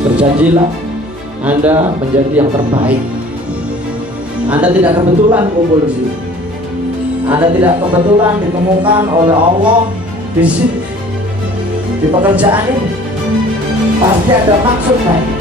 Berjanjilah Anda menjadi yang terbaik. Anda tidak kebetulan kumpul di sini. Anda tidak kebetulan ditemukan oleh Allah di sini, di pekerjaan ini. Pasti ada maksud baik.